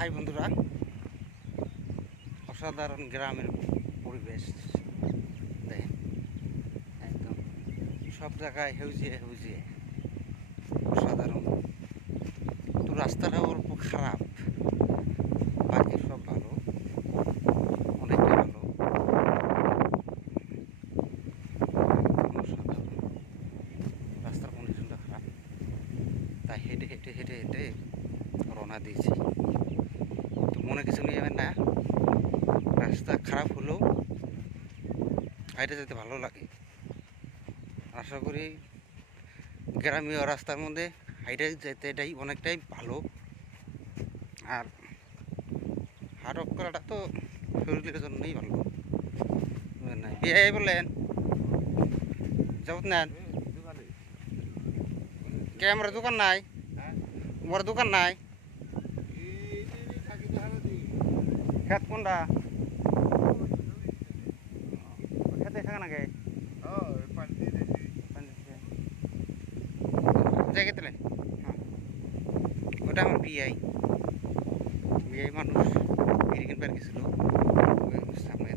High বন্ধুরা, অসাধারণ গ্রামের পরিবেশ দেখেন। একদম সব জায়গায় হেউজিয়ে হেউজিয়ে অসাধারণ। তো রাস্তাটা অল্প খারাপ, বাকি সব ভালো, অনেকটা ভালো, অসাধারণ। রাস্তার কন্ডিশনটা খারাপ, তাই হেঁটে হেঁটে হেঁটে হেঁটে রওনা দিয়েছি। তো মনে কিছু নিয়ে যাবেন না, রাস্তা খারাপ হলেও হাইটে যেতে ভালো লাগে। আশা করি গ্রামীয় রাস্তার মধ্যে হাইটে যেতে এটাই অনেকটাই ভালো। আর হার্ড অফ করাটা তো শরীরের জন্যই ভালো, বুঝলেন না? বিয়ে বললেন যাবত নেন কে? আমার দোকান নাই, আমার দোকান নাই। খেত কোনটা? খেতে থাকে নাকি জায়গা দিলেন? হ্যাঁ, ওটা আমার বিআই মানুষ বিড়ি কিনবার গেছিল সামনে।